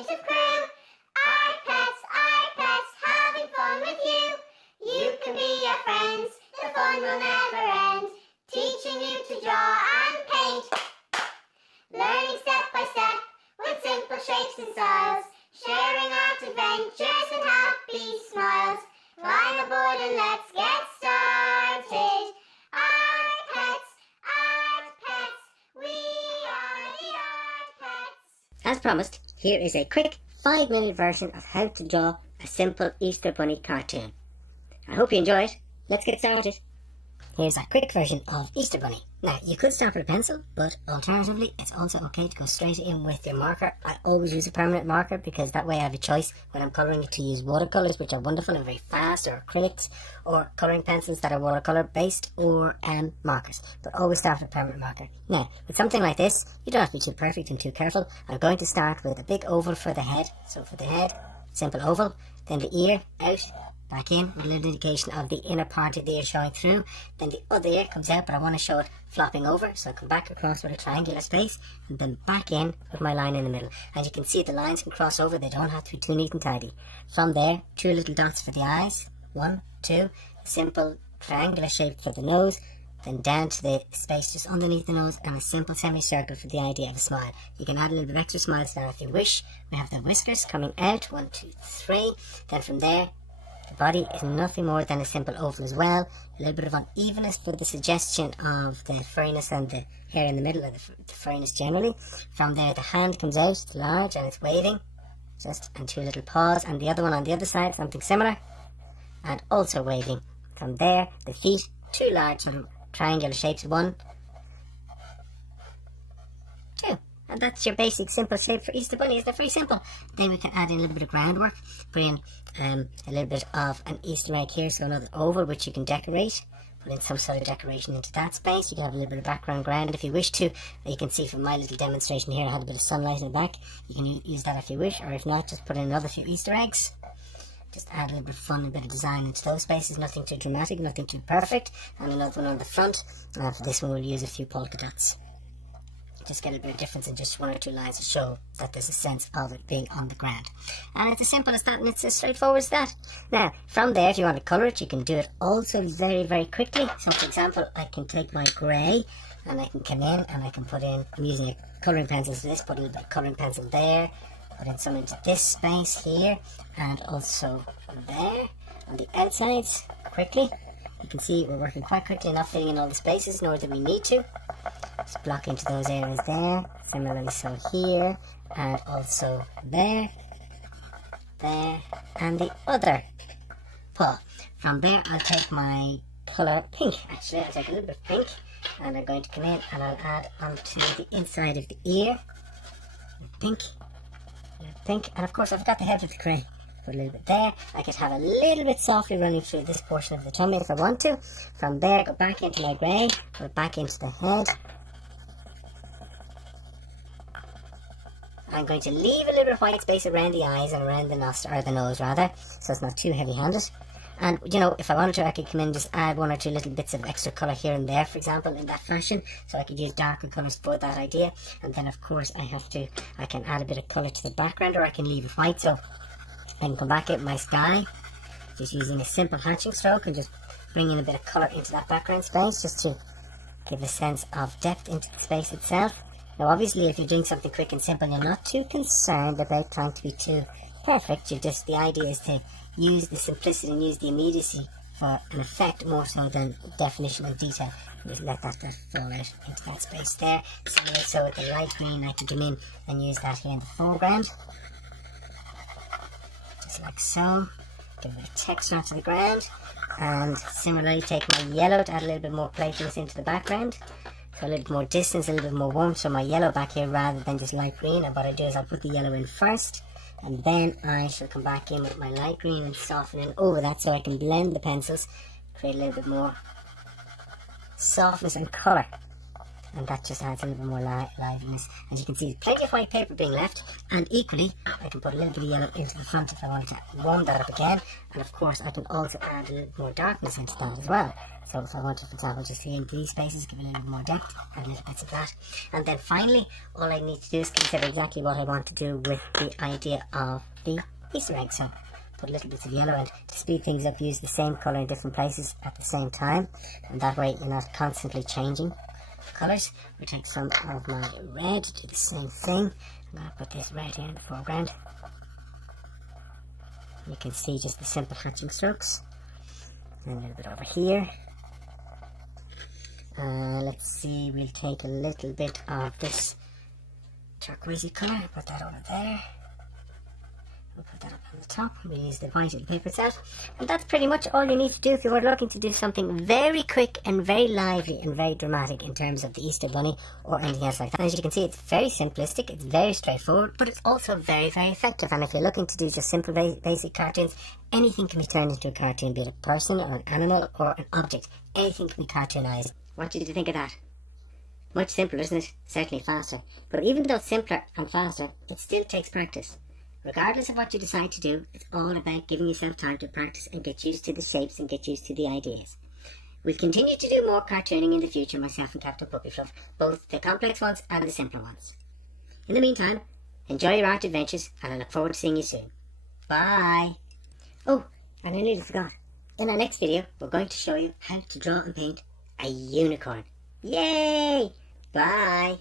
creative crew. iPets, having fun with you. You can be our friends, the fun will never end. Teaching you to draw and paint. Learning step by step with simple shapes and styles. Sharing out adventures and happy smiles. Climb aboard and let's get started. Art Pets, we are the Art Pets. As promised, here is a quick 5-minute version of how to draw a simple Easter Bunny cartoon. I hope you enjoy it. Let's get started. Here's a quick version of Easter Bunny. Now, you could start with a pencil, but alternatively, it's also okay to go straight in with your marker. I always use a permanent marker because that way I have a choice when I'm colouring to use watercolours, which are wonderful and very fast, or acrylics, or colouring pencils that are watercolour based, or markers. But always start with a permanent marker. Now, with something like this, you don't have to be too perfect and too careful. I'm going to start with a big oval for the head. So for the head, simple oval, then the ear out, back in with a little indication of the inner part of the ear showing through. Then the other ear comes out, but I want to show it flopping over, so I come back across with a triangular space and then back in with my line in the middle. And you can see the lines can cross over, they don't have to be too neat and tidy. From there, 2 little dots for the eyes, 1, 2, simple triangular shape for the nose, then down to the space just underneath the nose, and a simple semicircle for the idea of a smile. You can add a little bit of extra smiles there if you wish. We have the whiskers coming out, 1, 2, 3. Then from there, the body is nothing more than a simple oval as well. A little bit of unevenness for the suggestion of the furriness and the hair in the middle, of the furriness generally. From there, the hand comes out large and it's waving, and 2 little paws, and the other one on the other side, something similar, and also waving. From there, the feet, 2 large sort of triangular shapes, 1, 2. And that's your basic simple shape for Easter Bunny. They're very simple. Then we can add in a little bit of groundwork. Put in a little bit of an Easter egg here, so another oval which you can decorate. Put in some sort of decoration into that space. You can have a little bit of background ground if you wish to. You can see from my little demonstration here I had a bit of sunlight in the back. You can use that if you wish, or if not, just put in another few Easter eggs. Just add a little bit of fun, a bit of design into those spaces. Nothing too dramatic, nothing too perfect. And another one on the front. And for this one we'll use a few polka dots. Just get a bit of difference in just 1 or 2 lines to show that there's a sense of it being on the ground. And it's as simple as that, and it's as straightforward as that. Now, from there, if you want to colour it, you can do it also very, very quickly. So, for example, I can take my grey, and I can come in, and I can put in, I'm using a colouring pencil for this, put a little bit of colouring pencil there, put in some into this space here, and also there, on the outsides, quickly. You can see we're working quite quickly, not filling in all the spaces, nor that we need to. Just block into those areas there, similarly so here, and also there, and the other paw. From there I'll take my colour pink, actually I'll take a little bit of pink, and I'm going to come in and I'll add onto the inside of the ear, pink, and of course I've got the head with the cray. Put a little bit there. I could have a little bit softly running through this portion of the tummy if I want to. From there, go back into my grey, put it back into the head. I'm going to leave a little bit of white space around the eyes and around the nostril, or the nose rather, so it's not too heavy-handed. And, you know, if I wanted to, I could come in and just add 1 or 2 little bits of extra colour here and there, for example, in that fashion. So I could use darker colours for that idea. And then, of course, I can add a bit of colour to the background, or I can leave it white. So I can come back at my sky, just using a simple hatching stroke, and just bring in a bit of colour into that background space, just to give a sense of depth into the space itself. Now obviously if you're doing something quick and simple, you're not too concerned about trying to be too perfect. The idea is to use the simplicity and use the immediacy for an effect more so than definition and detail. Just let that fall out into that space there. So with the light green I can come in and use that here in the foreground. Just like so. Give a bit of texture onto the ground, and similarly take my yellow to add a little bit more playfulness into the background, so a little bit more distance, a little bit more warmth. So my yellow back here rather than just light green, and what I do is I'll put the yellow in first, and then I shall come back in with my light green and soften it over that, so I can blend the pencils, create a little bit more softness and colour. And that just adds a little bit more liveliness. As you can see, plenty of white paper being left, and equally I can put a little bit of yellow into the front if I wanted to warm that up again. And of course I can also add a little more darkness into that as well. So if I wanted, for example, just fill in these spaces, give it a little more depth, add little bits of that. And then finally, all I need to do is consider exactly what I want to do with the idea of the Easter egg. So put little bits of yellow, and to speed things up, use the same colour in different places at the same time. And that way you're not constantly changing colours. We take some of my red, do the same thing. And I'll put this red here in the foreground. You can see just the simple hatching strokes. And a little bit over here. Let's see, we'll take a little bit of this turquoisey colour, put that over there. We'll put that up on the top. We'll use the white of the paper itself. And that's pretty much all you need to do if you were looking to do something very quick and very lively and very dramatic in terms of the Easter Bunny or anything else like that. As you can see, it's very simplistic, it's very straightforward, but it's also very, very effective. And if you're looking to do just simple basic cartoons, anything can be turned into a cartoon, be it a person or an animal or an object. Anything can be cartoonized. What did you think of that? Much simpler, isn't it? Certainly faster. But even though it's simpler and faster, it still takes practice. Regardless of what you decide to do, it's all about giving yourself time to practice and get used to the shapes and get used to the ideas. We'll continue to do more cartooning in the future, myself and Captain Puppy Fluff, both the complex ones and the simpler ones. In the meantime, enjoy your art adventures, and I look forward to seeing you soon. Bye! Oh, and I nearly forgot. In our next video, we're going to show you how to draw and paint a unicorn. Yay! Bye!